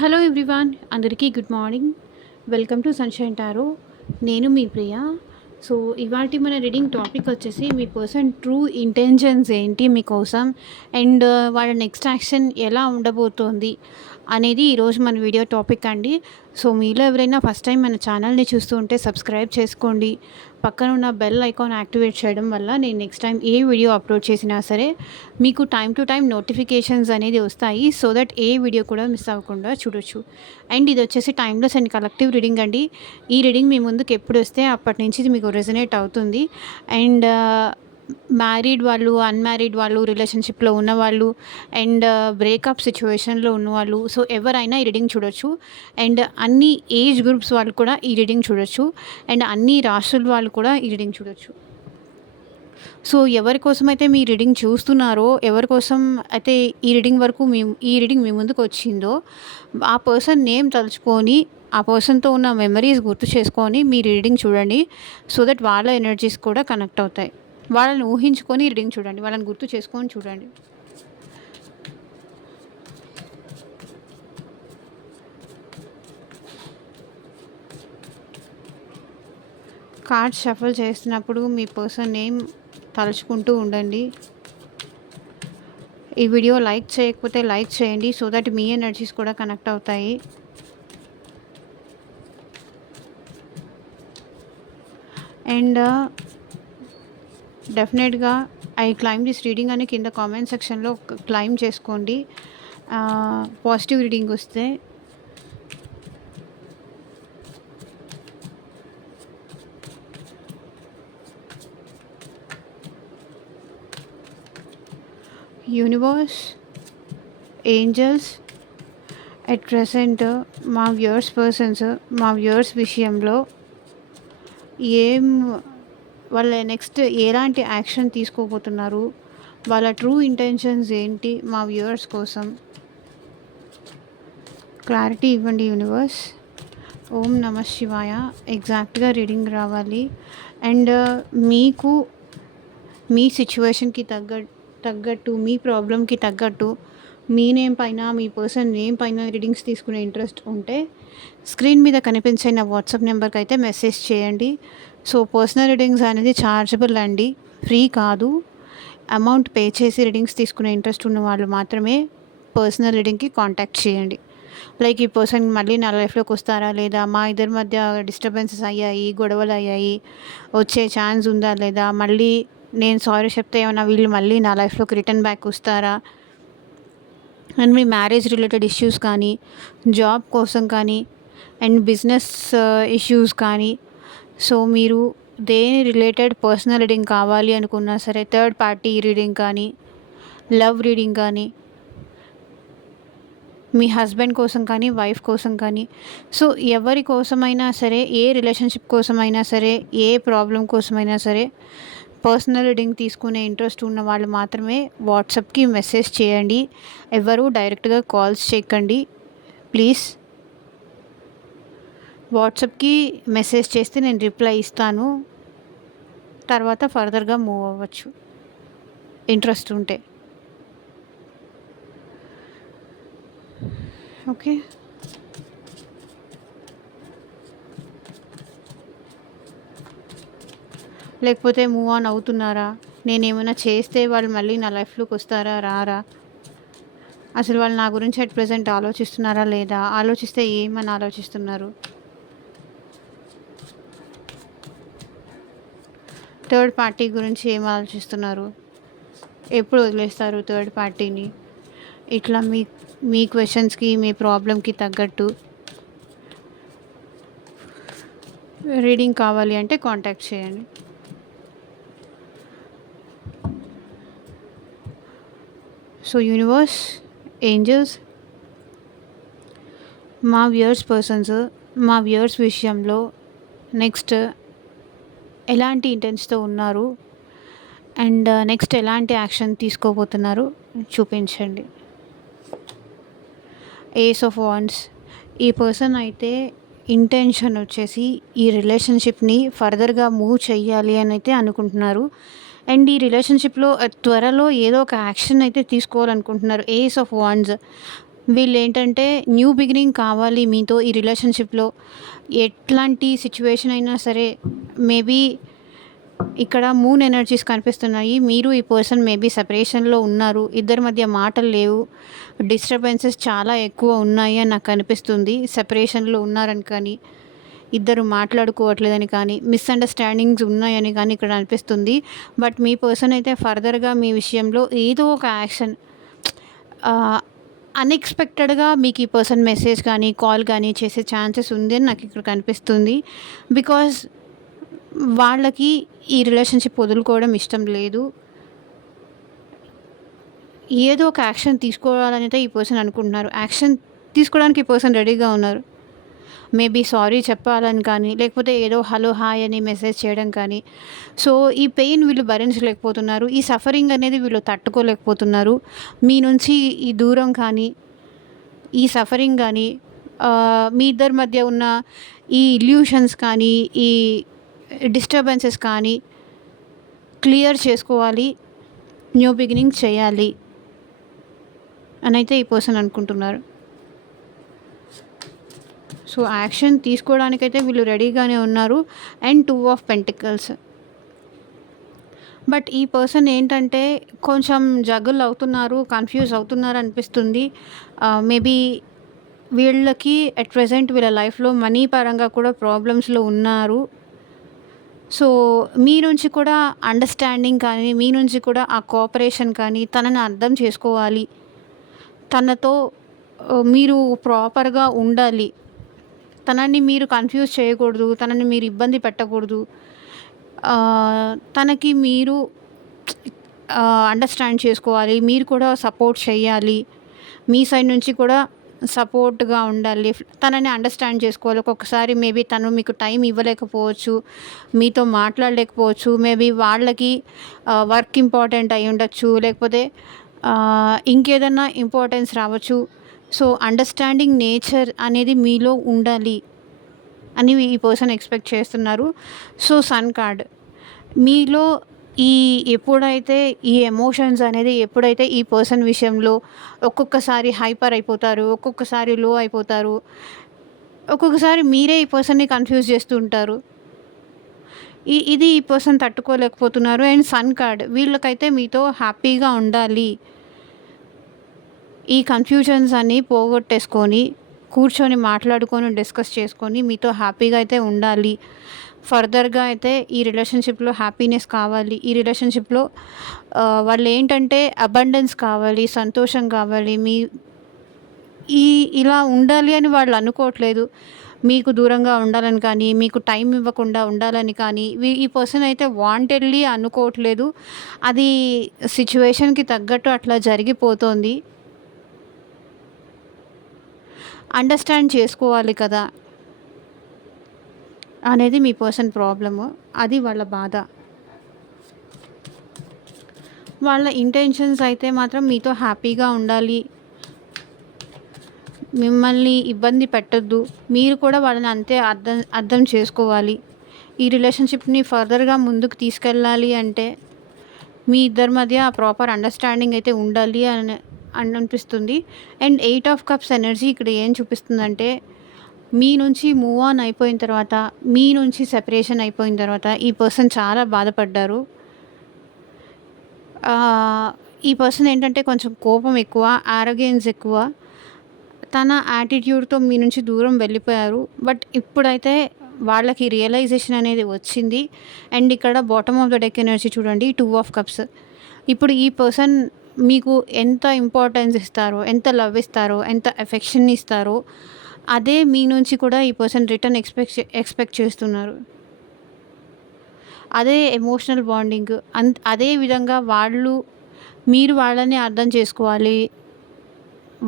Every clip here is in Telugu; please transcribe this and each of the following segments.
హలో ఎవ్రీవాన్, అందరికీ good morning. Welcome to sunshine tarot. నేను మీ ప్రియ. సో ఇవాటి మన రీడింగ్ టాపిక్ వచ్చేసి మీ పర్సన్ ట్రూ ఇంటెన్షన్స్ ఏంటి మీకోసం, అండ్ వాళ్ళ నెక్స్ట్ యాక్షన్ ఎలా ఉండబోతోంది అనేది ఈరోజు మన వీడియో టాపిక్ అండి. సో మీలో ఎవరైనా ఫస్ట్ టైం మన ఛానల్ని చూస్తూ ఉంటే సబ్స్క్రైబ్ చేసుకోండి. పక్కన ఉన్న బెల్ ఐకాన్ యాక్టివేట్ చేయడం వల్ల నేను నెక్స్ట్ టైం ఏ వీడియో అప్లోడ్ చేసినా సరే మీకు టైం టు టైం నోటిఫికేషన్స్ అనేది వస్తాయి. సో దట్ ఏ వీడియో కూడా మిస్ అవ్వకుండా చూడొచ్చు. అండ్ ఇది వచ్చేసి టైమ్లెస్ అండ్ కలెక్టివ్ రీడింగ్ అండి. ఈ రీడింగ్ మీ ముందుకు ఎప్పుడు వస్తే అప్పటి నుంచి ఇది మీకు రెజనేట్ అవుతుంది. అండ్ మ్యారీడ్ వాళ్ళు, అన్మ్యారీడ్ వాళ్ళు, రిలేషన్షిప్లో ఉన్నవాళ్ళు, అండ్ బ్రేకప్ సిచ్యువేషన్లో ఉన్నవాళ్ళు, సో ఎవరైనా ఈ రీడింగ్ చూడొచ్చు. అండ్ అన్ని ఏజ్ గ్రూప్స్ వాళ్ళు కూడా ఈ రీడింగ్ చూడొచ్చు. అండ్ అన్ని రాష్ట్రాల వాళ్ళు కూడా ఈ రీడింగ్ చూడొచ్చు. సో ఎవరి కోసం అయితే మీ రీడింగ్ చూస్తున్నారో, ఎవరి కోసం అయితే ఈ రీడింగ్ మీ ముందుకు వచ్చిందో, ఆ పర్సన్ నేమ్ తలుచుకొని, ఆ పర్సన్తో ఉన్న మెమరీస్ గుర్తు చేసుకొని మీరు రీడింగ్ చూడండి. సో దట్ వాళ్ళ ఎనర్జీస్ కూడా కనెక్ట్ అవుతాయి. వాళ్ళని ఊహించుకొని రీడింగ్ చూడండి, వాళ్ళని గుర్తు చేసుకొని చూడండి. కార్డ్ షఫల్ చేస్తున్నప్పుడు మీ పర్సన్ నేమ్ తలుచుకుంటూ ఉండండి. ఈ వీడియో లైక్ చేయకపోతే లైక్ చేయండి, సో దట్ మీ ఎనర్జీస్ కూడా కనెక్ట్ అవుతాయి. అండ్ డెఫినెట్గా ఐ క్లైమ్ దిస్ రీడింగ్ అని కింద కామెంట్ సెక్షన్లో క్లైమ్ చేసుకోండి. పాజిటివ్ రీడింగ్ వస్తే. యూనివర్స్, ఏంజల్స్, అట్ ప్రెసెంట్ మా వ్యూయర్స్ విషయంలో వాళ్ళ నెక్స్ట్ ఎలాంటి యాక్షన్ తీసుకోబోతున్నారు, వాళ్ళ ట్రూ ఇంటెన్షన్స్ ఏంటి మా వ్యూయర్స్ కోసం క్లారిటీ ఇవ్వండి యూనివర్స్. ఓం నమ శివాయ. ఎగ్జాక్ట్గా రీడింగ్ రావాలి. అండ్ మీకు మీ సిచ్యువేషన్కి తగ్గట్టు, మీ ప్రాబ్లంకి తగ్గట్టు, మీ నేమ్ పైన, మీ పర్సన్ నేమ్ పైన రీడింగ్స్ తీసుకునే ఇంట్రెస్ట్ ఉంటే స్క్రీన్ మీద కనిపించే నా వాట్సాప్ నెంబర్కి అయితే మెసేజ్ చేయండి. సో పర్సనల్ రీడింగ్స్ అనేది ఛార్జబుల్ అండి, ఫ్రీ కాదు. అమౌంట్ పే చేసి రీడింగ్స్ తీసుకునే ఇంట్రెస్ట్ ఉన్న వాళ్ళు మాత్రమే పర్సనల్ రీడింగ్కి కాంటాక్ట్ చేయండి. లైక్ ఈ పర్సన్ మళ్ళీ నా లైఫ్లోకి వస్తారా లేదా, మా ఇద్దరి మధ్య డిస్టర్బెన్సెస్ అయ్యాయి, గొడవలు అయ్యాయి, వచ్చే ఛాన్స్ ఉందా లేదా, మళ్ళీ నేను సారీ చెప్తే ఏమన్నా వీళ్ళు మళ్ళీ నా లైఫ్లోకి రిటర్న్ బ్యాక్ వస్తారా, and me marriage related issues కానీ, జాబ్ కోసం కానీ, అండ్ బిజినెస్ ఇష్యూస్ కానీ. సో మీరు దేని రిలేటెడ్ పర్సనల్ రీడింగ్ కావాలి అనుకున్నా సరే, థర్డ్ పార్టీ రీడింగ్ కానీ, లవ్ రీడింగ్ కానీ, మీ హస్బెండ్ కోసం కానీ, వైఫ్ కోసం కానీ, సో ఎవరి కోసమైనా సరే, ఏ రిలేషన్షిప్ కోసమైనా సరే, ఏ ప్రాబ్లం కోసమైనా సరే, పర్సనల్ రీడింగ్ తీసుకునే ఇంట్రెస్ట్ ఉన్న వాళ్ళు మాత్రమే వాట్సాప్కి మెసేజ్ చేయండి. ఎవరు డైరెక్ట్గా కాల్స్ చేయకండి ప్లీజ్. వాట్సాప్కి మెసేజ్ చేస్తే నేను రిప్లై ఇస్తాను, తర్వాత ఫర్దర్గా మూవ్ అవ్వచ్చు ఇంట్రెస్ట్ ఉంటే. ఓకే, లేకపోతే మూవ్ ఆన్ అవుతున్నారా, నేనేమైనా చేస్తే వాళ్ళు మళ్ళీ నా లైఫ్లోకి వస్తారా రారా, అసలు వాళ్ళు నా గురించి అట్ ప్రెజెంట్ ఆలోచిస్తున్నారా లేదా, ఆలోచిస్తే ఏమని ఆలోచిస్తున్నారు, థర్డ్ పార్టీ గురించి ఏం ఆలోచిస్తున్నారు, ఎప్పుడు వదిలేస్తారు థర్డ్ పార్టీని. ఇట్లా మీ క్వశ్చన్స్కి, మీ ప్రాబ్లంకి తగ్గట్టు రీడింగ్ కావాలి అంటే కాంటాక్ట్ చేయండి. సో యూనివర్స్, ఏంజల్స్, మా వ్యూయర్స్ విషయంలో నెక్స్ట్ ఎలాంటి ఇంటెన్స్తో ఉన్నారు, అండ్ నెక్స్ట్ ఎలాంటి యాక్షన్ తీసుకోబోతున్నారు చూపించండి. Ace of wands. ఈ పర్సన్ అయితే ఇంటెన్షన్ వచ్చేసి ఈ రిలేషన్షిప్ని ఫర్దర్గా మూవ్ చెయ్యాలి అని అయితే అనుకుంటున్నారు. అండ్ ఈ రిలేషన్షిప్లో త్వరలో ఏదో ఒక యాక్షన్ అయితే తీసుకోవాలనుకుంటున్నారు. Ace of wands. వీళ్ళేంటంటే న్యూ బిగినింగ్ కావాలి మీతో ఈ రిలేషన్‌షిప్‌లో. ఎట్లాంటి సిట్యుయేషన్ అయినా సరే మేబీ ఇక్కడ మూన్ ఎనర్జీస్ కనిపిస్తున్నాయి. మీరు ఈ పర్సన్ మేబీ సెపరేషన్‌లో ఉన్నారు. ఇద్దరి మధ్య మాటలు లేవు. డిస్టర్బెన్సెస్ చాలా ఎక్కువ ఉన్నాయి అని నాకు అనిపిస్తుంది. సెపరేషన్‌లో ఉన్నారని కానీ, ఇద్దరు మాట్లాడుకోవట్లేదని కానీ, మిస్‌అండర్‌స్టాండింగ్స్ ఉన్నాయని కానీ ఇక్కడ అనిపిస్తుంది. బట్ మీ పర్సన్ అయితే ఫర్దర్‌గా మీ విషయంలో ఏదో ఒక యాక్షన్ ఆహ్, అన్‌ఎక్స్‌పెక్టెడ్‌గా మీకు ఈ పర్సన్ మెసేజ్ కానీ, కాల్ కానీ చేసే ఛాన్సెస్ ఉంది అని నాకు ఇక్కడ కనిపిస్తుంది. బికాజ్ వాళ్ళకి ఈ రిలేషన్‌షిప్ వదులుకోవడం ఇష్టం లేదు. ఏదో ఒక యాక్షన్ తీసుకోవాలనైతే ఈ పర్సన్ అనుకుంటున్నారు. యాక్షన్ తీసుకోవడానికి ఈ పర్సన్ రెడీగా ఉన్నారు. మేబీ సారీ చెప్పాలని కానీ, లేకపోతే ఏదో హలో, హాయ్ అని మెసేజ్ చేయడం కానీ. సో, ఈ పెయిన్ వీళ్ళు భరించలేకపోతున్నారు. ఈ సఫరింగ్ అనేది వీళ్ళు తట్టుకోలేకపోతున్నారు. మీ నుంచి ఈ దూరం కానీ, ఈ సఫరింగ్ కానీ, మీ ఇద్దరి మధ్య ఉన్న ఈ ఇల్యూషన్స్ కానీ, ఈ డిస్టర్బెన్సెస్ కానీ క్లియర్ చేసుకోవాలి. న్యూ బిగినింగ్ చేయాలి అనైతే ఈ పర్సన్ అనుకుంటున్నారు. సో, యాక్షన్ తీసుకోవడానికైతే వీళ్ళు రెడీగానే ఉన్నారు. And 2 of pentacles. బట్ ఈ పర్సన్ ఏంటంటే కొంచెం జగుల్ అవుతున్నారు, కన్‌ఫ్యూజ్ అవుతున్నారు అనిపిస్తుంది. మేబీ వీళ్ళకి అట్ ప్రెజెంట్ వీళ్ళ లైఫ్‌లో మనీ పరంగా కూడా ప్రాబ్లమ్స్‌లో ఉన్నారు. సో, మీ నుంచి కూడా అండర్‌స్టాండింగ్ కానీ, మీ నుంచి కూడా ఆ కోఆపరేషన్ కానీ, తనని అర్థం చేసుకోవాలి. తనతో మీరు ప్రాపర్‌గా ఉండాలి. తనని మీరు కన్‌ఫ్యూజ్ చేయకూడదు. తనని మీరు ఇబ్బంది పెట్టకూడదు. తనకి మీరు అండర్‌స్టాండ్ చేసుకోవాలి. మీరు కూడా సపోర్ట్ చేయాలి. మీ సైడ్ నుంచి కూడా సపోర్ట్‌గా ఉండాలి. తనని అండర్‌స్టాండ్ చేసుకోవాలి. ఒక్కొక్కసారి మేబీ తను మీకు టైం ఇవ్వలేకపోవచ్చు. మీతో మాట్లాడలేకపోవచ్చు. మేబీ వాళ్ళకి వర్క్ ఇంపార్టెంట్ అయ్యుండొచ్చు. లేకపోతే ఇంకేదన్నా ఇంపార్టెన్స్ రావచ్చు. సో, అండర్‌స్టాండింగ్ నేచర్ అనేది మీలో ఉండాలి అని ఈ పర్సన్ ఎక్స్‌పెక్ట్ చేస్తున్నారు. సో, సన్ కార్డ్ మీలో ఎప్పుడైతే ఈ ఎమోషన్స్ అనేది ఎప్పుడైతే ఈ పర్సన్ విషయంలో ఒక్కొక్కసారి హైపర్ అయిపోతారు, ఒక్కొక్కసారి లో అయిపోతారు, ఒక్కొక్కసారి మీరే ఈ పర్సన్‌ని కన్‌ఫ్యూజ్ చేస్తూ ఉంటారు. ఇది ఈ పర్సన్ తట్టుకోలేకపోతున్నారు. అండ్ సన్ కార్డ్ వీళ్ళకైతే మీతో హ్యాపీగా ఉండాలి. ఈ కన్‌ఫ్యూజన్స్ అన్నీ పోగొట్టేసుకొని, కూర్చొని మాట్లాడుకొని, డిస్కస్ చేసుకొని మీతో హ్యాపీగా అయితే ఉండాలి. ఫర్దర్‌గా అయితే ఈ రిలేషన్‌షిప్‌లో హ్యాపీనెస్ కావాలి. ఈ రిలేషన్‌షిప్‌లో వాళ్ళేంటంటే అబండెన్స్ కావాలి, సంతోషం కావాలి. ఇలా ఉండాలి అని వాళ్ళు అనుకోవట్లేదు. మీకు దూరంగా ఉండాలని కానీ, మీకు టైం ఇవ్వకుండా ఉండాలని కానీ, ఈ పర్సన్ అయితే వాంటెడ్‌లీ అనుకోవట్లేదు. అది సిట్యుయేషన్‌కి తగ్గట్టు అట్లా జరిగిపోతోంది. అండర్‌స్టాండ్ చేసుకోవాలి కదా! అనేది మీ పర్సన్ ప్రాబ్లము. అది వాళ్ళ బాధ. వాళ్ళ ఇంటెన్షన్స్ అయితే మాత్రం మీతో హ్యాపీగా ఉండాలి. మిమ్మల్ని ఇబ్బంది పెట్టొద్దు. మీరు కూడా వాళ్ళని అంతే అర్థం చేసుకోవాలి. ఈ రిలేషన్‌షిప్‌ని ఫర్దర్‌గా ముందుకు తీసుకెళ్ళాలి అంటే మీ ఇద్దరి మధ్య ప్రాపర్ అండర్‌స్టాండింగ్ అయితే ఉండాలి అని అనిపిస్తుంది. అండ్ 8 ఆఫ్ కప్స్ ఎనర్జీ ఇక్కడ ఏం చూపిస్తుందంటే మీ నుంచి మూవ్ ఆన్ అయిపోయిన తర్వాత, మీ నుంచి సెపరేషన్ అయిపోయిన తర్వాత ఈ పర్సన్ చాలా బాధపడ్డారు. ఈ పర్సన్ ఏంటంటే కొంచెం కోపం ఎక్కువ, యారోగెన్స్ ఎక్కువ. తన యాటిట్యూడ్‌తో మీ నుంచి దూరం వెళ్ళిపోయారు. బట్ ఇప్పుడైతే వాళ్ళకి రియలైజేషన్ అనేది వచ్చింది. అండ్ ఇక్కడ bottom of the deck energy చూడండి 2 ఆఫ్ కప్స్. ఇప్పుడు ఈ పర్సన్ మీకు ఎంత ఇంపార్టెన్స్ ఇస్తారో, ఎంత లవ్ ఇస్తారో, ఎంత ఎఫెక్షన్ ఇస్తారో అదే మీ నుంచి కూడా ఈ పర్సన్ రిటర్న్ ఎక్స్‌పెక్ట్ చేస్తున్నారు. అదే ఎమోషనల్ బాండింగ్ అదే విధంగా మీరు వాళ్ళని అర్థం చేసుకోవాలి.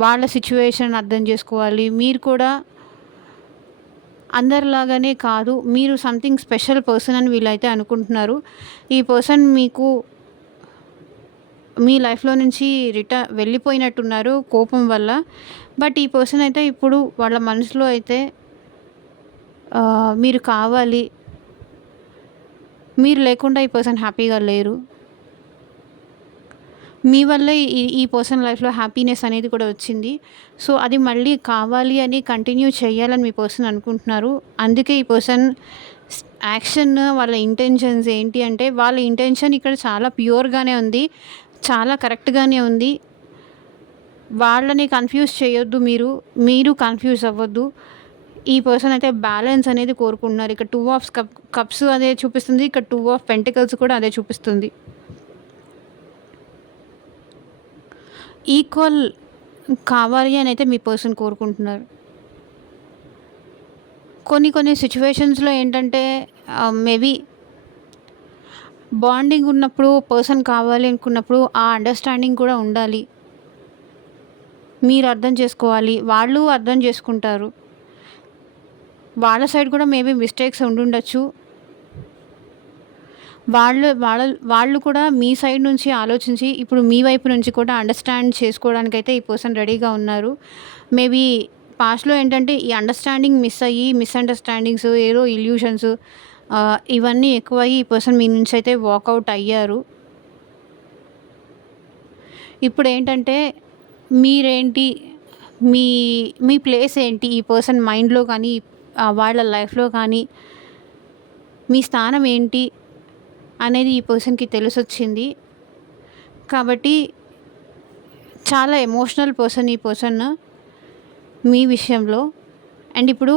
వాళ్ళ సిట్యుయేషన్ అర్థం చేసుకోవాలి. మీరు కూడా అందరిలాగానే కాదు. మీరు సంథింగ్ స్పెషల్ పర్సన్ అని వీళ్ళైతే అనుకుంటున్నారు. ఈ పర్సన్ మీకు మీ లైఫ్‌లో నుంచి వెళ్ళిపోయినట్టున్నారు కోపం వల్ల. బట్ ఈ పర్సన్ అయితే ఇప్పుడు వాళ్ళ మనసులో అయితే మీరు కావాలి. మీరు లేకుండా ఈ పర్సన్ హ్యాపీగా లేరు. మీ వల్లే ఈ పర్సన్ లైఫ్‌లో హ్యాపీనెస్ అనేది కూడా వచ్చింది. సో, అది మళ్ళీ కావాలి అని కంటిన్యూ చేయాలని మీ పర్సన్ అనుకుంటున్నారు. అందుకే ఈ పర్సన్ స్ యాక్షన్ వాళ్ళ ఇంటెన్షన్స్ ఏంటి అంటే, వాళ్ళ ఇంటెన్షన్ ఇక్కడ చాలా ప్యూర్‌గానే ఉంది. చాలా కరెక్ట్‌గానే ఉంది. వాళ్ళని కన్‌ఫ్యూజ్ చేయొద్దు మీరు. మీరు కన్‌ఫ్యూజ్ అవ్వద్దు. ఈ పర్సన్ అయితే బ్యాలెన్స్ అనేది కోరుకుంటున్నారు. ఇక్కడ 2 ఆఫ్ కప్స్ అదే చూపిస్తుంది. ఇక్కడ 2 ఆఫ్ పెంటికల్స్ కూడా అదే చూపిస్తుంది. ఈక్వల్ కావాలి అని అయితే మీ పర్సన్ కోరుకుంటున్నారు. కొన్ని సిట్యుయేషన్స్‌లో ఏంటంటే మేబీ బాండింగ్ ఉన్నప్పుడు పర్సన్ కావాలి అనుకున్నప్పుడు ఆ అండర్‌స్టాండింగ్ కూడా ఉండాలి. మీరు అర్థం చేసుకోవాలి. వాళ్ళు అర్థం చేసుకుంటారు. వాళ్ళ సైడ్ కూడా మేబీ మిస్టేక్స్ ఉండుండొచ్చు. వాళ్ళు కూడా మీ సైడ్ నుంచి ఆలోచించి ఇప్పుడు మీ వైపు నుంచి కూడా అండర్‌స్టాండ్ చేసుకోవడానికైతే ఈ పర్సన్ రెడీగా ఉన్నారు. మేబీ పాస్ట్‌లో ఏంటంటే ఈ అండర్‌స్టాండింగ్ మిస్ అయ్యి మిస్‌అండర్‌స్టాండింగ్స్ ఏదో ఇల్యూషన్స్ ఇవన్నీ ఎక్కువయ్యి ఈ పర్సన్ మీ నుంచి అయితే వాకౌట్ అయ్యారు. ఇప్పుడేంటంటే మీరేంటి? మీ మీ ప్లేస్ ఏంటి? ఈ పర్సన్ మైండ్‌లో కానీ వాళ్ళ లైఫ్‌లో కానీ మీ స్థానం ఏంటి? అనేది ఈ పర్సన్‌కి తెలిసొచ్చింది. కాబట్టి చాలా ఎమోషనల్ పర్సన్ ఈ పర్సన్ మీ విషయంలో. అండ్ ఇప్పుడు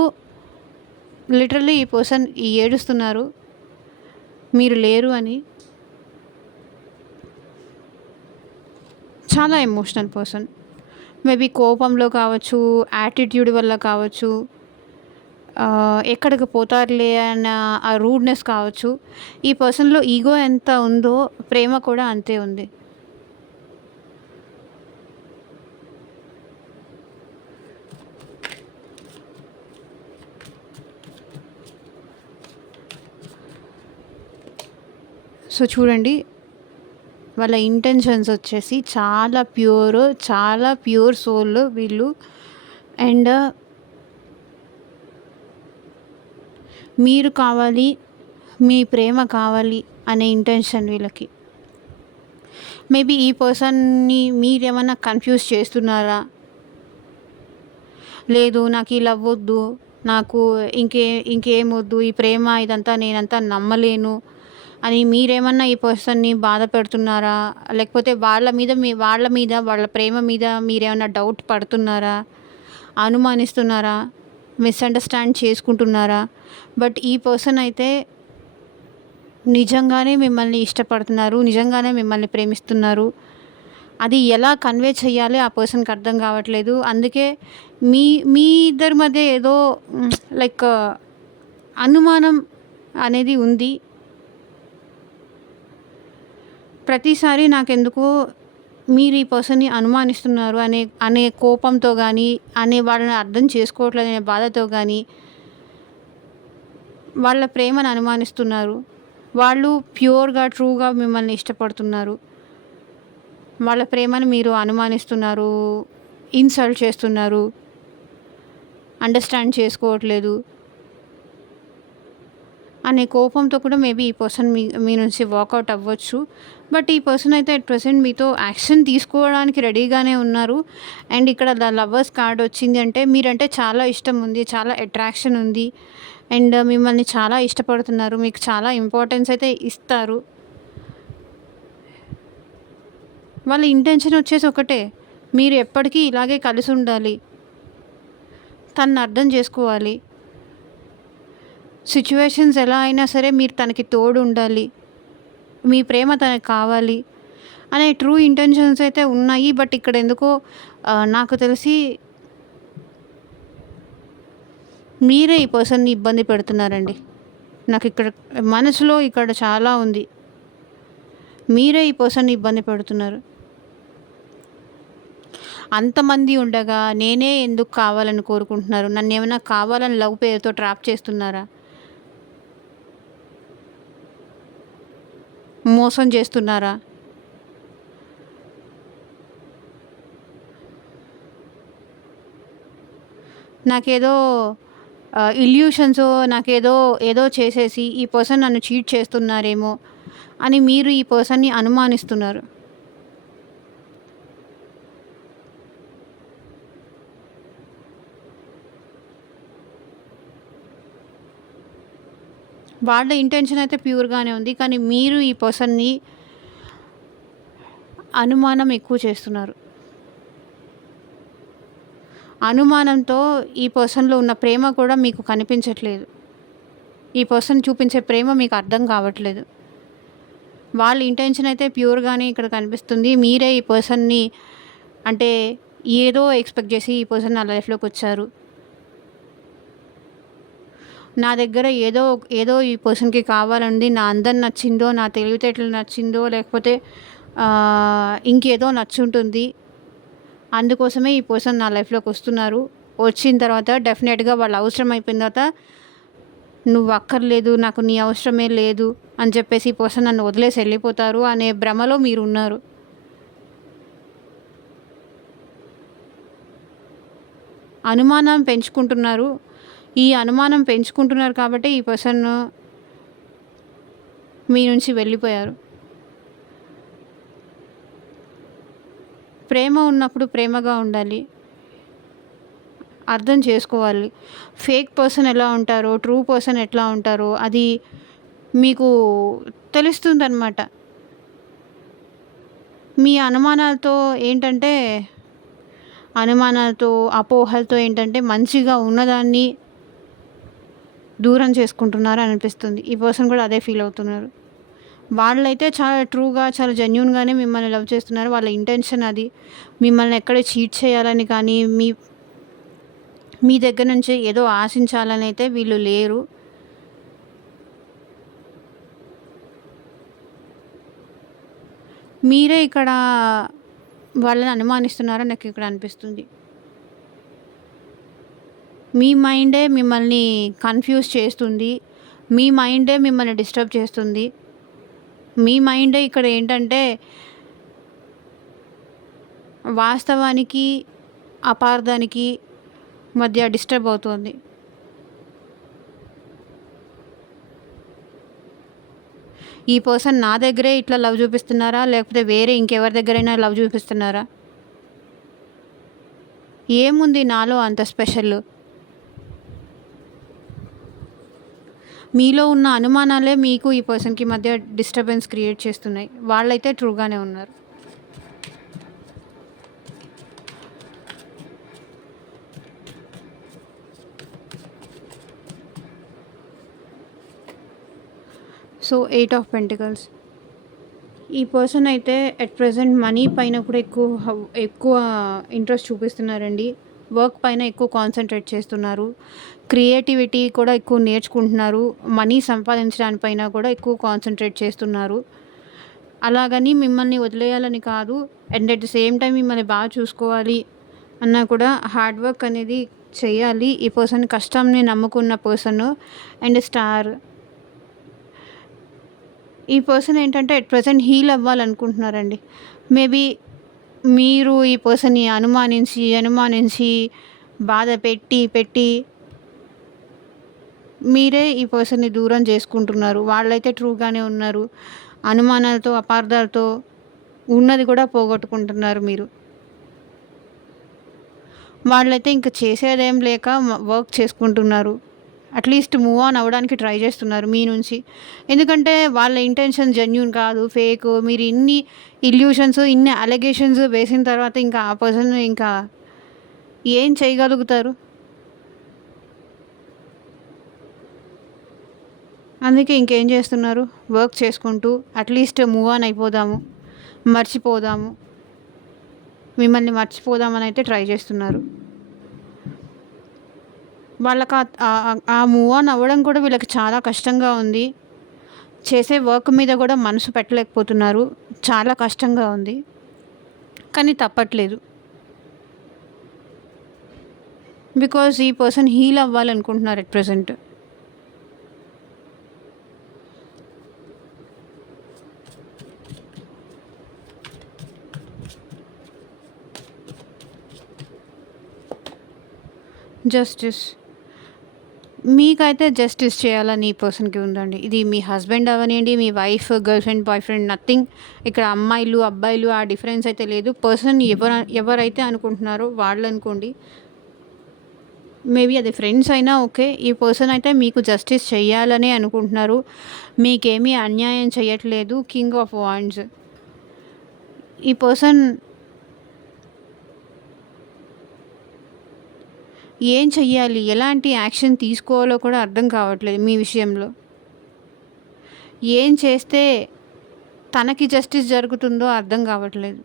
లిటరల్లీ ఈ పర్సన్ ఏడుస్తున్నారు. మీరు లేరు అని. చాలా ఎమోషనల్ పర్సన్. మేబీ కోపంలో కావచ్చు, యాటిట్యూడ్ వల్ల కావచ్చు, ఎక్కడికి పోతారులే అన్న ఆ రూడ్‌నెస్ కావచ్చు. ఈ పర్సన్‌లో ఈగో ఎంత ఉందో ప్రేమ కూడా అంతే ఉంది. సో, చూడండి వాళ్ళ ఇంటెన్షన్స్ వచ్చేసి చాలా ప్యూర్ సోల్ వీళ్ళు. అండ్ మీరు కావాలి, మీ ప్రేమ కావాలి అనే ఇంటెన్షన్ వీళ్ళకి. మేబీ ఈ పర్సన్‌ని మీరేమన్నా కన్‌ఫ్యూజ్ చేస్తున్నారా? లేదు నాకు ఈ లవ్ వద్దు, నాకు ఇంకేమొద్దు, ఈ ప్రేమ ఇదంతా నేనంతా నమ్మలేను అని మీరేమన్నా ఈ పర్సన్‌ని బాధ పెడుతున్నారా? లేకపోతే వాళ్ళ ప్రేమ మీద మీరేమన్నా డౌట్ పడుతున్నారా? అనుమానిస్తున్నారా? మిస్‌అండర్‌స్టాండ్ చేసుకుంటున్నారా? బట్ ఈ పర్సన్ అయితే నిజంగానే మిమ్మల్ని ఇష్టపడుతున్నారు. నిజంగానే మిమ్మల్ని ప్రేమిస్తున్నారు. అది ఎలా కన్వే చేయాలి ఆ పర్సన్‌కి అర్థం కావట్లేదు. అందుకే మీ మీ ఇద్దరి మధ్య ఏదో లైక్ అనుమానం అనేది ఉంది. ప్రతిసారి నాకెందుకో మీరు ఈ పర్సన్‌ని అనుమానిస్తున్నారు అనే కోపంతో గానీ, వాళ్ళని అర్థం చేసుకోవట్లేదనే బాధతో గానీ, వాళ్ళ ప్రేమను అనుమానిస్తున్నారు. వాళ్ళు ప్యూర్‌గా, ట్రూగా మిమ్మల్ని ఇష్టపడుతున్నారు. వాళ్ళ ప్రేమను మీరు అనుమానిస్తున్నారు, ఇన్సల్ట్ చేస్తున్నారు, అండర్‌స్టాండ్ చేసుకోవట్లేదు అనే కోపంతో కూడా మేబీ ఈ పర్సన్ మీ నుంచి వాకౌట్ అవ్వచ్చు. బట్ ఈ పర్సన్ అయితే అట్ ప్రెజెంట్ మీతో యాక్షన్ తీసుకోవడానికి రెడీగానే ఉన్నారు. అండ్ ఇక్కడ ద లవర్స్ కార్డ్ వచ్చింది అంటే మీరంటే చాలా ఇష్టం ఉంది, చాలా అట్రాక్షన్ ఉంది. అండ్ మిమ్మల్ని చాలా ఇష్టపడుతున్నారు. మీకు చాలా ఇంపార్టెన్స్ అయితే ఇస్తారు. వాళ్ళ ఇంటెన్షన్ వచ్చేసి ఒకటే, మీరు ఎప్పటికీ ఇలాగే కలిసి ఉండాలి. తనని అర్థం చేసుకోవాలి. సిచ్యువేషన్స్ ఎలా అయినా సరే మీరు తనకి తోడు ఉండాలి. మీ ప్రేమ తనకి కావాలి అనే ట్రూ ఇంటెన్షన్స్ అయితే ఉన్నాయి. బట్ ఇక్కడ ఎందుకో నాకు తెలిసి మీరే ఈ పర్సన్‌ని ఇబ్బంది పెడుతున్నారండి. నాకు ఇక్కడ మనసులో ఇక్కడ చాలా ఉంది. మీరే ఈ పర్సన్‌ని ఇబ్బంది పెడుతున్నారు. అంతమంది ఉండగా నేనే ఎందుకు కావాలని కోరుకుంటున్నారు? నన్నేమన్నా కావాలని లవ్ పేరుతో ట్రాప్ చేస్తున్నారా? మోసం చేస్తున్నారా? నాకేదో ఇల్యూషన్సో ఏదో చేసేసి ఈ పర్సన్ నన్ను చీట్ చేస్తున్నారేమో అని మీరు ఈ పర్సన్‌ని అనుమానిస్తున్నారు. వాళ్ళ ఇంటెన్షన్ అయితే ప్యూర్‌గానే ఉంది. కానీ మీరు ఈ పర్సన్‌ని అనుమానం ఎక్కువ చేస్తున్నారు. అనుమానంతో ఈ పర్సన్‌లో ఉన్న ప్రేమ కూడా మీకు కనిపించట్లేదు. ఈ పర్సన్ చూపించే ప్రేమ మీకు అర్థం కావట్లేదు. వాళ్ళ ఇంటెన్షన్ అయితే ప్యూర్‌గానే ఇక్కడ కనిపిస్తుంది. మీరే ఈ పర్సన్‌ని అంటే ఏదో ఎక్స్‌పెక్ట్ చేసి ఈ పర్సన్ నా లైఫ్‌లోకొచ్చారు. నా దగ్గర ఏదో ఈ పర్సన్‌కి కావాలండి. నా అందం నచ్చిందో, నా తెలివితేటలు నచ్చిందో, లేకపోతే ఇంకేదో నచ్చుంటుంది. అందుకోసమే ఈ పర్సన్ నా లైఫ్‌లోకొస్తున్నారు. వచ్చిన తర్వాత డెఫినెట్‌గా వాళ్ళ అవసరం అయిపోయిన తర్వాత, "నువ్వు అక్కర్లేదు, నాకు నీ అవసరమే లేదు" అని చెప్పేసి ఈ పర్సన్ నన్ను వదిలేసి వెళ్ళిపోతారు అనే భ్రమలో మీరున్నారు. అనుమానం పెంచుకుంటున్నారు. ఈ అనుమానం పెంచుకుంటున్నారు కాబట్టే ఈ పర్సన్ మీ నుంచి వెళ్ళిపోయారు. ప్రేమ ఉన్నప్పుడు ప్రేమగా ఉండాలి. అర్థం చేసుకోవాలి. ఫేక్ పర్సన్ ఎలా ఉంటారో, ట్రూ పర్సన్ ఎట్లా ఉంటారో అది మీకు తెలుస్తుందనమాట. మీ అనుమానాలతో ఏంటంటే అనుమానాలతో, అపోహలతో ఏంటంటే మంచిగా ఉన్నదాన్ని దూరం చేసుకుంటున్నారు అని అనిపిస్తుంది. ఈ పర్సన్ కూడా అదే ఫీల్ అవుతున్నారు. వాళ్ళైతే చాలా ట్రూగా, చాలా జెన్యూన్‌గానే మిమ్మల్ని లవ్ చేస్తున్నారు. వాళ్ళ ఇంటెన్షన్ అది. మిమ్మల్ని ఎక్కడ చీట్ చేయాలని కానీ, మీ దగ్గర నుంచి ఏదో ఆశించాలని అయితే వీళ్ళు లేరు. మీరే ఇక్కడ వాళ్ళని అనుమానిస్తున్నారని నాకు ఇక్కడ అనిపిస్తుంది. మీ మైండే మిమ్మల్ని కన్‌ఫ్యూజ్ చేస్తుంది. మీ మైండే మిమ్మల్ని డిస్టర్బ్ చేస్తుంది. మీ మైండే ఇక్కడ ఏంటంటే వాస్తవానికి, అపార్థానికి మధ్య డిస్టర్బ్ అవుతుంది. ఈ పర్సన్ నా దగ్గరే ఇట్లా లవ్ చూపిస్తున్నారా? లేకపోతే వేరే ఇంకెవరి దగ్గరైనా లవ్ చూపిస్తున్నారా? ఏముంది నాలో అంత స్పెషల్? మీలో ఉన్న అనుమానాలే మీకు ఈ పర్సన్‌కి మధ్య డిస్టర్బెన్స్ క్రియేట్ చేస్తున్నాయి. వాళ్ళైతే ట్రూగానే ఉన్నారు. So 8 of pentacles. ఈ పర్సన్ అయితే ఎట్ ప్రెజెంట్ మనీ పైన కూడా ఎక్కువ ఇంట్రెస్ట్ చూపిస్తున్నారండి. వర్క్ పైన ఎక్కువ కాన్సంట్రేట్ చేస్తున్నారు. క్రియేటివిటీ కూడా ఎక్కువ నేర్చుకుంటున్నారు. మనీ సంపాదించడాని పైన కూడా ఎక్కువ కాన్సంట్రేట్ చేస్తున్నారు. అలాగని మిమ్మల్ని వదిలేయాలని కాదు. And at the same time మిమ్మల్ని బాగా చూసుకోవాలి అన్నా కూడా హార్డ్ వర్క్ అనేది చేయాలి. ఈ పర్సన్ కష్టంని నమ్ముకున్న పర్సన్. And star. ఈ పర్సన్ ఏంటంటే ఎట్ ప్రెజెంట్ హీల్ అవ్వాలనుకుంటున్నారండి. మేబీ మీరు ఈ పర్సన్‌ని అనుమానించి బాధ పెట్టి మీరే ఈ పర్సన్‌ని దూరం చేసుకుంటున్నారు. వాళ్ళైతే ట్రూగానే ఉన్నారు. అనుమానాలతో, అపార్థాలతో ఉన్నది కూడా పోగొట్టుకుంటున్నారు మీరు. వాళ్ళైతే ఇంక చేసేదేం లేక వర్క్ చేసుకుంటున్నారు. అట్లీస్ట్ మూవ్ ఆన్ అవ్వడానికి ట్రై చేస్తున్నారు మీ నుంచి. ఎందుకంటే వాళ్ళ ఇంటెన్షన్ జెన్యూన్ కాదు, ఫేక్. మీరు ఇన్ని ఇల్యూషన్స్, ఇన్ని అలిగేషన్స్ వేసిన తర్వాత ఇంకా ఆ పర్సన్ ఇంకా ఏం చేయగలుగుతారు? అందుకే ఇంకేం చేస్తున్నారు? వర్క్ చేసుకుంటూ అట్లీస్ట్ మూవ్ ఆన్ అయిపోదాము, మర్చిపోదాము, మిమ్మల్ని మర్చిపోదామని అయితే ట్రై చేస్తున్నారు. వాళ్ళకి ఆ మూవ్ ఆన్ అవ్వడం కూడా వీళ్ళకి చాలా కష్టంగా ఉంది. చేసే వర్క్ మీద కూడా మనసు పెట్టలేకపోతున్నారు. చాలా కష్టంగా ఉంది. కానీ తప్పట్లేదు. బికాజ్ ఈ పర్సన్ హీల్ అవ్వాలనుకుంటున్నారు ఎట్ ప్రెజెంట్. జస్టిస్. మీకైతే జస్టిస్ చేయాలని ఈ పర్సన్‌కి ఉందండి. ఇది మీ హస్బెండ్ అవ్వనియండి, మీ wife, girlfriend, boyfriend nothing. ఇక్కడ అమ్మాయిలు, అబ్బాయిలు ఆ డిఫరెన్స్ అయితే లేదు. పర్సన్ ఎవరైతే అనుకుంటున్నారో వాళ్ళు అనుకోండి. మేబీ అది ఫ్రెండ్స్ అయినా ఓకే. ఈ పర్సన్ అయితే మీకు జస్టిస్ చెయ్యాలనే అనుకుంటున్నారు. మీకేమీ అన్యాయం చేయట్లేదు. King of wands. ఈ పర్సన్ ఏం చెయ్యాలి? ఎలాంటి యాక్షన్ తీసుకోవాలో కూడా అర్థం కావట్లేదు మీ విషయంలో. ఏం చేస్తే తనకి జస్టిస్ జరుగుతుందో అర్థం కావట్లేదు.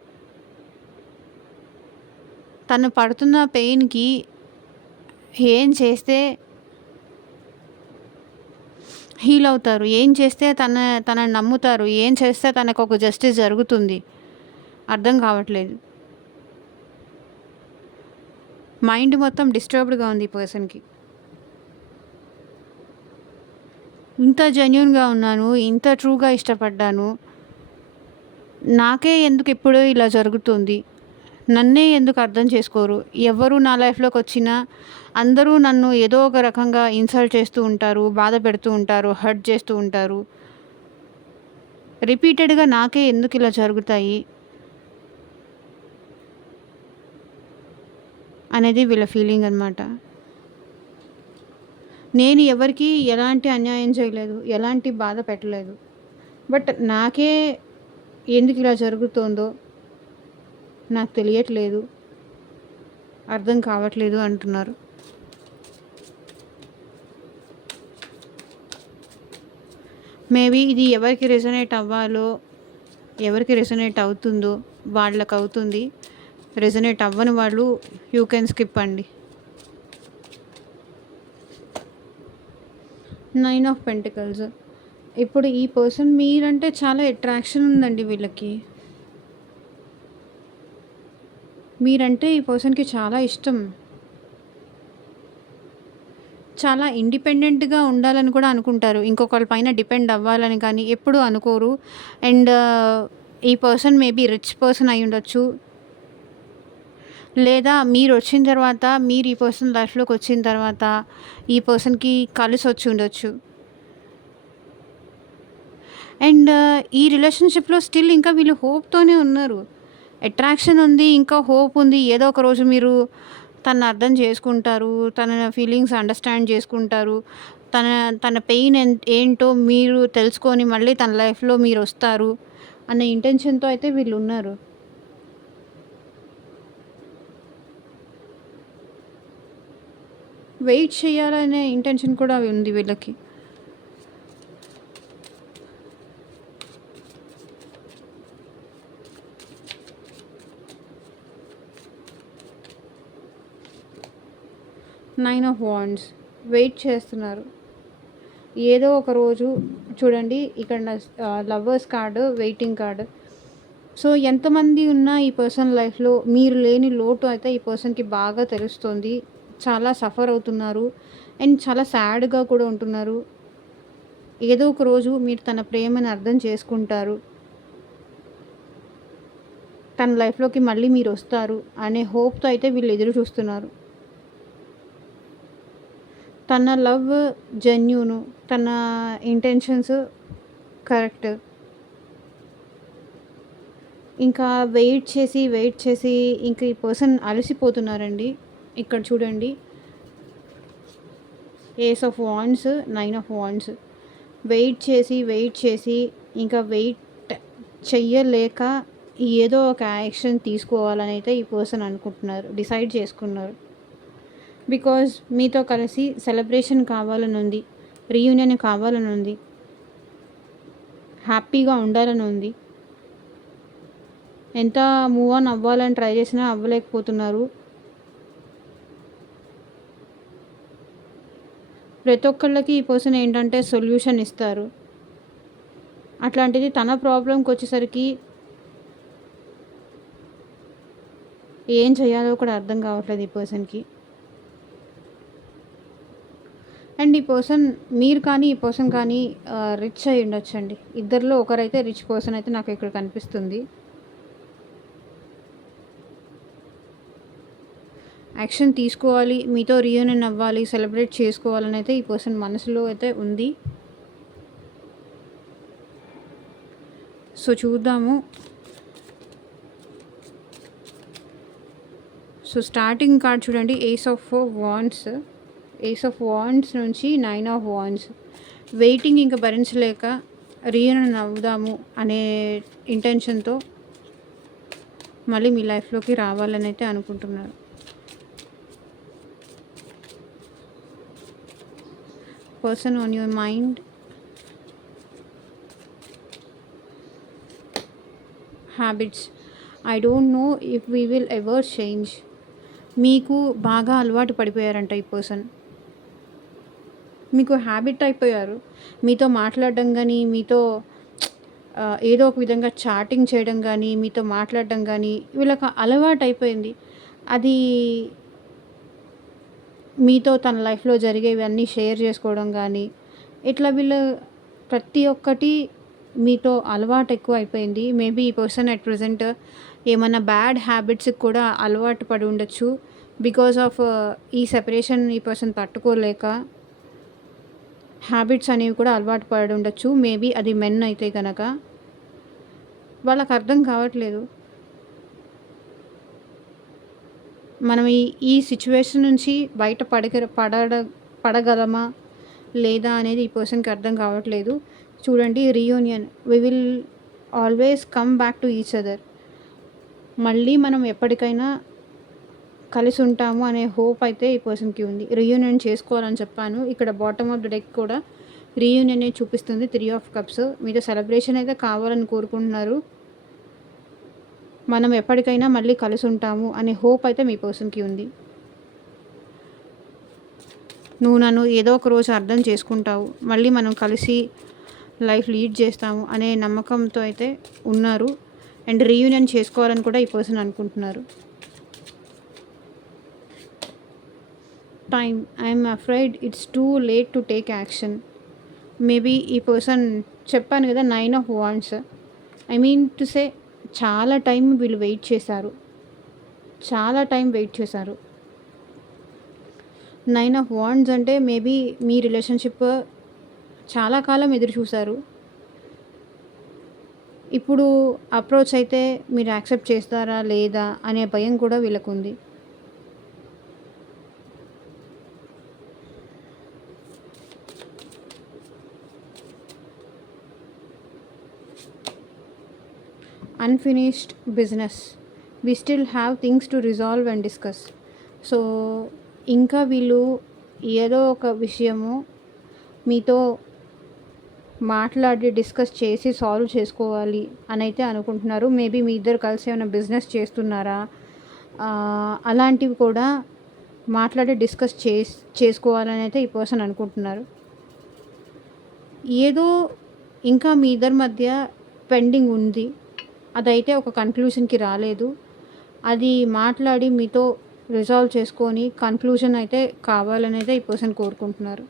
తను పడుతున్న పెయిన్‌కి ఏం చేస్తే హీల్ అవుతారు? ఏం చేస్తే తనని నమ్ముతారు? ఏం చేస్తే తనకొక జస్టిస్ జరుగుతుంది? అర్థం కావట్లేదు. మైండ్ మొత్తం డిస్టర్బ్డ్‌గా ఉంది ఈ పర్సన్‌కి. ఇంత జెన్యూన్‌గా ఉన్నాను. ఇంత ట్రూగా ఇష్టపడ్డాను. నాకే ఎందుకు ఇప్పుడు ఇలా జరుగుతుంది? నన్నే ఎందుకు అర్థం చేసుకోరు? ఎవరు నా లైఫ్‌లోకొచ్చినా అందరూ నన్ను ఏదో ఒక రకంగా ఇన్సల్ట్ చేస్తూ ఉంటారు, బాధ పెడుతూ ఉంటారు, హర్ట్ చేస్తూ ఉంటారు. రిపీటెడ్‌గా నాకే ఎందుకు ఇలా జరుగుతాయి? అనేది వీళ్ళ ఫీలింగ్ అనమాట. నేను ఎవరికీ ఎలాంటి అన్యాయం చేయలేదు. ఎలాంటి బాధ పెట్టలేదు. బట్ నాకే ఎందుకు ఇలా జరుగుతోందో నాకు తెలియట్లేదు. అర్థం కావట్లేదు అంటున్నారు. మేబీ ఇది ఎవరికి రెసొనేట్ అవ్వాలో, ఎవరికి రెసొనేట్ అవుతుందో వాళ్ళకవుతుంది. రెసొనేట్ అవ్వని వాళ్ళు యూ కెన్ స్కిప్ అండి. 9 ఆఫ్ పెంటికల్స్. ఇప్పుడు ఈ పర్సన్ మీరంటే చాలా అట్రాక్షన్ ఉందండి వీళ్ళకి. మీరంటే ఈ పర్సన్‌కి చాలా ఇష్టం. చాలా ఇండిపెండెంట్‌గా ఉండాలని కూడా అనుకుంటారు. ఇంకొకళ్ళ పైన డిపెండ్ అవ్వాలని కానీ ఎప్పుడూ అనుకోరు. అండ్ ఈ పర్సన్ మేబీ రిచ్ పర్సన్ అయ్యుండొచ్చు. లేదా మీరొచ్చిన తర్వాత మీరు ఈ పర్సన్ లైఫ్‌లోకొచ్చిన తర్వాత ఈ పర్సన్‌కి కలిసొచ్చి ఉండొచ్చు. అండ్ ఈ రిలేషన్‌షిప్‌లో స్టిల్ ఇంకా వీళ్ళు హోప్‌తోనే ఉన్నారు. అట్రాక్షన్ ఉంది. ఇంకా హోప్ ఉంది. ఏదో ఒక రోజు మీరు తనని అర్థం చేసుకుంటారు. తన ఫీలింగ్స్ అండర్‌స్టాండ్ చేసుకుంటారు. తన తన పెయిన్ ఏంటో మీరు తెలుసుకొని మళ్ళీ తన లైఫ్‌లో మీరొస్తారు అన్న ఇంటెన్షన్‌తో అయితే వీళ్ళున్నారు. వెయిట్ చేయాలనే ఇంటెన్షన్ కూడా ఉంది వీళ్ళకి. Nine of wands. వెయిట్ చేస్తున్నారు. ఏదో ఒక రోజు చూడండి ఇక్కడ lovers card, waiting card. So ఎంతమంది ఉన్నా ఈ పర్సన్ లైఫ్‌లో మీరు లేని లోటు అయితే ఈ పర్సన్‌కి బాగా తెలుస్తుంది. చాలా సఫర్ అవుతున్నారు. అండ్ చాలా సాడ్‌గా కూడా ఉంటున్నారు. ఏదో ఒక రోజు మీరు తన ప్రేమను అర్థం చేసుకుంటారు. తన లైఫ్‌లోకి మళ్ళీ మీరొస్తారు అనే హోప్‌తో అయితే వీళ్ళు ఎదురు చూస్తున్నారు. తన లవ్ జెన్యూను. తన ఇంటెన్షన్స్ కరెక్ట్. ఇంకా వెయిట్ చేసి ఇంక ఈ పర్సన్ అలసిపోతున్నారండి. ఇక్కడ చూడండి. Ace of wands, 9 of wands. Wait చేసి ఇంకా వెయిట్ చెయ్యలేక ఏదో ఒక యాక్షన్ తీసుకోవాలని అయితే ఈ పర్సన్ అనుకుంటున్నారు. డిసైడ్ చేసుకున్నారు. బికాజ్ మీతో కలిసి సెలబ్రేషన్ కావాలని ఉంది. రీయూనియన్ కావాలని ఉంది. హ్యాపీగా ఉండాలని ఉంది. ఎంత మూవ్ ఆన్ అవ్వాలని ట్రై చేసినా అవ్వలేకపోతున్నారు. ప్రతి ఒక్కళ్ళకి ఈ పర్సన్ ఏంటంటే సొల్యూషన్ ఇస్తారు. అట్లాంటిది తన ప్రాబ్లంకి వచ్చేసరికి ఏం చేయాలో కూడా అర్థం కావట్లేదు ఈ పర్సన్‌కి. అండ్ ఈ పర్సన్ మీరు కానీ ఈ పర్సన్ కానీ రిచ్ అయి ఉండొచ్చండి. ఇద్దరిలో ఒకరైతే రిచ్ పర్సన్ అయితే నాకు ఇక్కడ కనిపిస్తుంది. యాక్షన్ తీసుకోవాలి, మీతో రీయూనియన్ అవ్వాలి, సెలబ్రేట్ చేసుకోవాలని అయితే ఈ పర్సన్ మనసులో అయితే ఉంది. సో చూద్దాము. సో స్టార్టింగ్ కార్డ్ చూడండి, ఏస్ ఆఫ్ వాండ్స్ నుంచి 9 ఆఫ్ వాండ్స్. వెయిటింగ్ ఇంకా భరించలేక రీయూనియన్ అవుదాము అనే ఇంటెన్షన్తో మళ్ళీ మీ లైఫ్లోకి రావాలని అయితే అనుకుంటున్నారు. Person on your mind, habits. I don't know if we will ever change. మీకు బాగా అలవాటు పడిపోయారంట ఈ పర్సన్. మీకు హ్యాబిట్ అయిపోయారు. మీతో మాట్లాడడం కానీ, మీతో ఏదో ఒక విధంగా చాటింగ్ చేయడం కానీ, మీతో మాట్లాడడం కానీ వీళ్ళకి అలవాటు అయిపోయింది. అది మీతో తన లైఫ్లో జరిగేవన్నీ షేర్ చేసుకోవడం కానీ, ఇట్లా వీళ్ళు ప్రతి ఒక్కటి మీతో అలవాటు ఎక్కువ అయిపోయింది. మేబీ ఈ పర్సన్ అట్ ప్రజెంట్ ఏమన్నా బ్యాడ్ హ్యాబిట్స్కి కూడా అలవాటు పడి ఉండొచ్చు. బికాస్ ఆఫ్ ఈ సెపరేషన్ ఈ పర్సన్ తట్టుకోలేక హ్యాబిట్స్ అనేవి కూడా అలవాటు పడి ఉండొచ్చు. మేబీ అది మెన్ అయితే కనుక వాళ్ళకి అర్థం కావట్లేదు, మనం ఈ సిచ్యువేషన్ నుంచి బయట పడగలమా లేదా అనేది ఈ పర్సన్కి అర్థం కావట్లేదు. చూడండి, reunion, we will always come back to each other. మళ్ళీ మనం ఎప్పటికైనా కలిసి ఉంటాము అనే హోప్ అయితే ఈ పర్సన్కి ఉంది. రీయూనియన్ చేసుకోవాలని చెప్పాను. ఇక్కడ బాటమ్ ఆఫ్ ద డెక్ కూడా రీయూనియన్ చూపిస్తుంది, 3 ఆఫ్ కప్స్. మీతో సెలబ్రేషన్ అయితే కావాలని కోరుకుంటున్నారు. మనం ఎప్పటికైనా మళ్ళీ కలిసి ఉంటాము అనే హోప్ అయితే మీ పర్సన్కి ఉంది. నువ్వు నన్ను ఏదో ఒక రోజు అర్థం చేసుకుంటావు, మళ్ళీ మనం కలిసి లైఫ్ లీడ్ చేస్తాము అనే నమ్మకంతో అయితే ఉన్నారు. అండ్ రీయూనియన్ చేసుకోవాలని కూడా ఈ పర్సన్ అనుకుంటున్నారు. Time, I'm afraid it's too late to take action. Maybe ఈ పర్సన్, చెప్పాను కదా 9 of wands, I mean to say చాలా టైం వీళ్ళు వెయిట్ చేశారు. 9 ఆఫ్ వాండ్స్ అంటే మేబీ మీ రిలేషన్షిప్ చాలా కాలం ఎదురు చూశారు. ఇప్పుడు అప్రోచ్ అయితే మీరు యాక్సెప్ట్ చేస్తారా లేదా అనే భయం కూడా వీళ్ళకు ఉంది. Unfinished business, we still have things to resolve and discuss. So ఇంకా వీళ్ళు ఏదో ఒక విషయము మీతో మాట్లాడి డిస్కస్ చేసి సాల్వ్ చేసుకోవాలి అని అయితే అనుకుంటున్నారు. మేబీ మీ ఇద్దరు కలిసి ఏమైనా బిజినెస్ చేస్తున్నారా, అలాంటివి కూడా మాట్లాడి డిస్కస్ చేసుకోవాలని అయితే ఈ పర్సన్ అనుకుంటున్నారు. ఏదో ఇంకా మీ ఇద్దరి మధ్య పెండింగ్ ఉంది, అదైతే ఒక కన్క్లూషన్కి రాలేదు. అది మాట్లాడి మీతో రిజాల్వ్ చేసుకొని కన్క్లూజన్ అయితే కావాలని అయితే ఈ పర్సన్ కోరుకుంటున్నారు.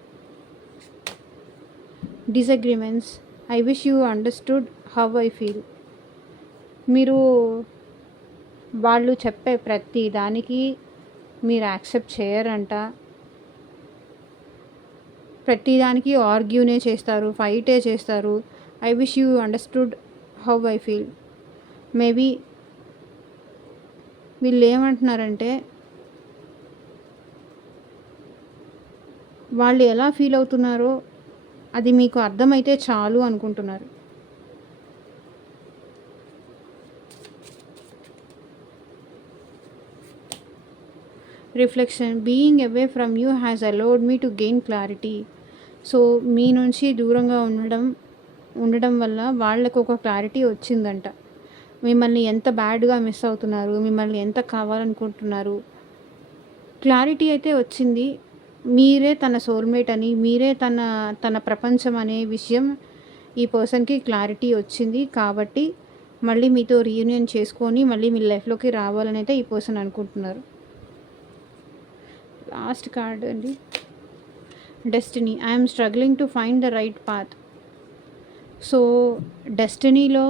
Disagreements, I wish you understood how I feel. మీరు వాళ్ళు చెప్పే ప్రతి దానికి మీరు యాక్సెప్ట్ చేయరంట. ప్రతిదానికి ఆర్గ్యూనే చేస్తారు, ఫైటే చేస్తారు. I wish you understood how I feel. Maybe వీళ్ళు ఏమంటున్నారంటే వాళ్ళు ఎలా ఫీల్ అవుతున్నారో అది మీకు అర్థమైతే చాలు అనుకుంటున్నారు. Reflection, being away from you has allowed me to gain clarity. So మీ నుంచి దూరంగా ఉండడం వల్ల వాళ్ళకు ఒక క్లారిటీ వచ్చిందంట. మిమ్మల్ని ఎంత బ్యాడ్గా మిస్ అవుతున్నారు, మిమ్మల్ని ఎంత కావాలనుకుంటున్నారు, క్లారిటీ అయితే వచ్చింది. మీరే తన సోల్మేట్ అని, మీరే తన ప్రపంచం అనే విషయం ఈ పర్సన్కి క్లారిటీ వచ్చింది. కాబట్టి మళ్ళీ మీతో రీయూనియన్ చేసుకొని మళ్ళీ మీ లైఫ్లోకి రావాలని అయితే ఈ పర్సన్ అనుకుంటున్నారు. లాస్ట్ కార్డ్ అండి, destiny, I'm struggling to find the right path. So డెస్టినీలో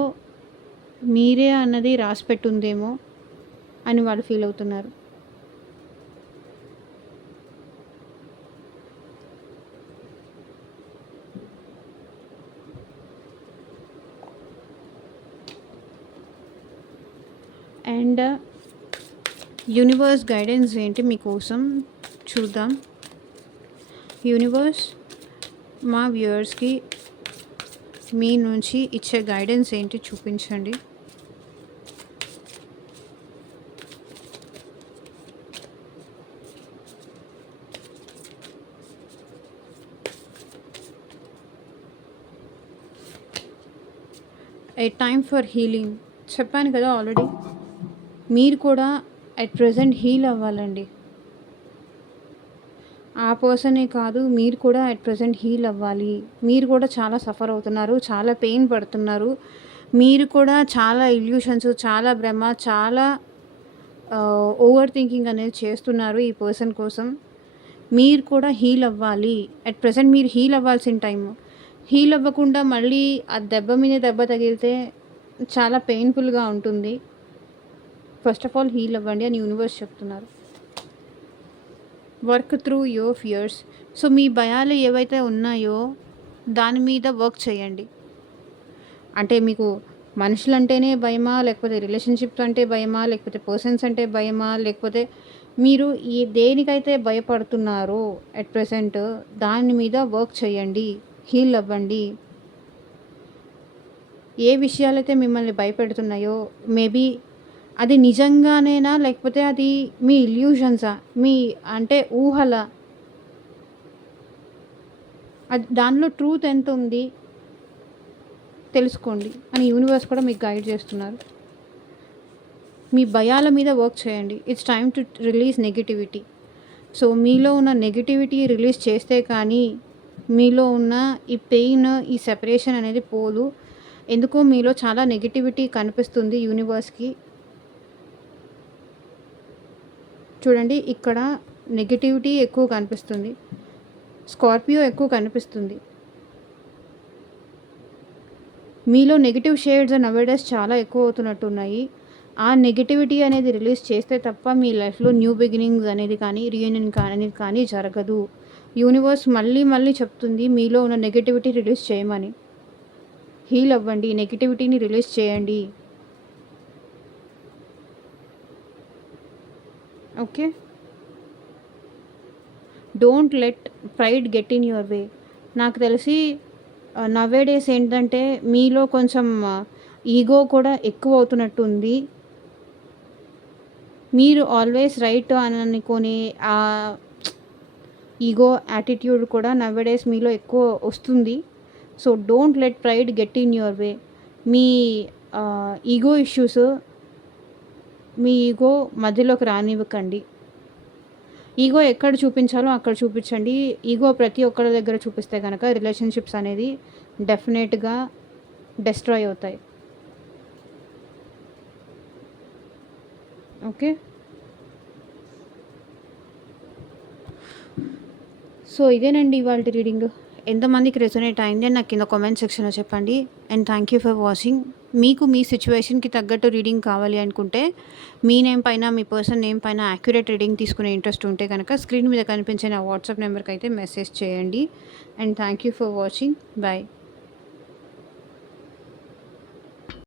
మీరే అన్నది రాసిపెట్టుందేమో అని వాళ్ళు ఫీల్ అవుతున్నారు. అండ్ యూనివర్స్ గైడెన్స్ ఏంటి మీకోసం చూద్దాం. యూనివర్స్ మా వ్యూవర్స్కి మీ నుంచి ఇచ్చే గైడెన్స్ ఏంటి చూపించండి. ఏ టైమ్ ఫర్ హీలింగ్ చెప్పాను కదా ఆల్రెడీ. మీరు కూడా అట్ ప్రెజెంట్ హీల్ అవ్వాలండి. ఆ పర్సనే కాదు, మీరు కూడా అట్ ప్రెజెంట్ హీల్ అవ్వాలి. మీరు కూడా చాలా సఫర్ అవుతున్నారు, చాలా పెయిన్ పడుతున్నారు. మీరు కూడా చాలా ఇల్యూషన్స్, చాలా భ్రమ, చాలా ఓవర్ థింకింగ్ అనేది చేస్తున్నారు ఈ పర్సన్ కోసం. మీరు కూడా హీల్ అవ్వాలి. అట్ ప్రెజెంట్ మీరు హీల్ అవ్వాల్సిన టైము. హీల్ అవ్వకుండా మళ్ళీ ఆ దెబ్బ మీద దెబ్బ తగిలితే చాలా పెయిన్ఫుల్గా ఉంటుంది. ఫస్ట్ ఆఫ్ ఆల్ హీల్ అవ్వండి అని యూనివర్స్ చెప్తున్నారు. Work through your fears. So మీ భయాలు ఏవైతే ఉన్నాయో దాని మీద వర్క్ చేయండి. అంటే మీకు మనుషులంటేనే భయమా, లేకపోతే రిలేషన్షిప్స్ అంటే భయమా, లేకపోతే పర్సన్స్ అంటే భయమా, లేకపోతే మీరు ఈ దేనికైతే భయపడుతున్నారో అట్ ప్రెసెంట్ దాని మీద వర్క్ చేయండి, హీల్ అవ్వండి. ఏ విషయాలైతే మిమ్మల్ని భయపెడుతున్నాయో మేబీ అది నిజంగానేనా, లేకపోతే అది మీ ఇల్యూషన్సా, మీ అంటే ఊహల, అది దానిలో ట్రూత్ ఎంత ఉంది తెలుసుకోండి అని యూనివర్స్ కూడా మీకు గైడ్ చేస్తున్నారు. మీ భయాల మీద వర్క్ చేయండి. It's time to release negativity. So మీలో ఉన్న నెగిటివిటీ రిలీజ్ చేస్తే కానీ మీలో ఉన్న ఈ పెయిన్, ఈ సెపరేషన్ అనేది పోదు. ఎందుకో మీలో చాలా నెగిటివిటీ కనిపిస్తుంది యూనివర్స్కి. చూడండి, ఇక్కడ నెగిటివిటీ ఎక్కువ కనిపిస్తుంది, స్కార్పియో ఎక్కువ కనిపిస్తుంది. మీలో నెగిటివ్ షేడ్స్ అండ్ అవేర్నెస్ చాలా ఎక్కువ అవుతున్నట్టున్నాయి. ఆ నెగిటివిటీ అనేది రిలీజ్ చేస్తే తప్ప మీ లైఫ్లో న్యూ బిగినింగ్స్ అనేది కానీ రీయూనియన్ అనేది కానీ జరగదు. యూనివర్స్ మళ్ళీ మళ్ళీ చెప్తుంది మీలో ఉన్న నెగిటివిటీ రిలీజ్ చేయమని. హీల్ అవ్వండి, నెగిటివిటీని రిలీజ్ చేయండి. Okay, don't let pride get in your way. నాకు తెలిసి నవే డేస్ ఏంటంటే మీలో కొంచెం ఈగో కూడా ఎక్కువ అవుతున్నట్టు ఉంది. మీరు ఆల్వేస్ రైట్ అని అనుకొని ఆ ఈగో యాటిట్యూడ్ కూడా నవే డేస్ మీలో ఎక్కువ వస్తుంది. So don't let pride get in your way. Me ego issues, me ego మధ్యలోకి రానివ్వకండి. ఈగో ఎక్కడ చూపించాలో అక్కడ చూపించండి. ఈగో ప్రతి ఒక్కరి దగ్గర చూపిస్తే కనుక రిలేషన్షిప్స్ అనేది డెఫినెట్గా డెస్ట్రాయ్ అవుతాయి. ఓకే, సో ఇదేనండి ఇవాళ రీడింగ్. ఎంతమందికి రెసొనేట్ అయింది అని నాకు కింద కామెంట్ సెక్షన్లో చెప్పండి. And thank you for watching. మీకు మీ సిచ్యువేషన్కి తగ్గట్టు రీడింగ్ కావాలి అనుకుంటే మీ నేమ్ పైన, మీ పర్సన్ నేమ్ పైన యాక్యురేట్ రీడింగ్ తీసుకునే ఇంట్రెస్ట్ ఉంటే కనుక స్క్రీన్ మీద కనిపించే నా వాట్సాప్ నెంబర్కి అయితే మెసేజ్ చేయండి. And thank you for watching. Bye.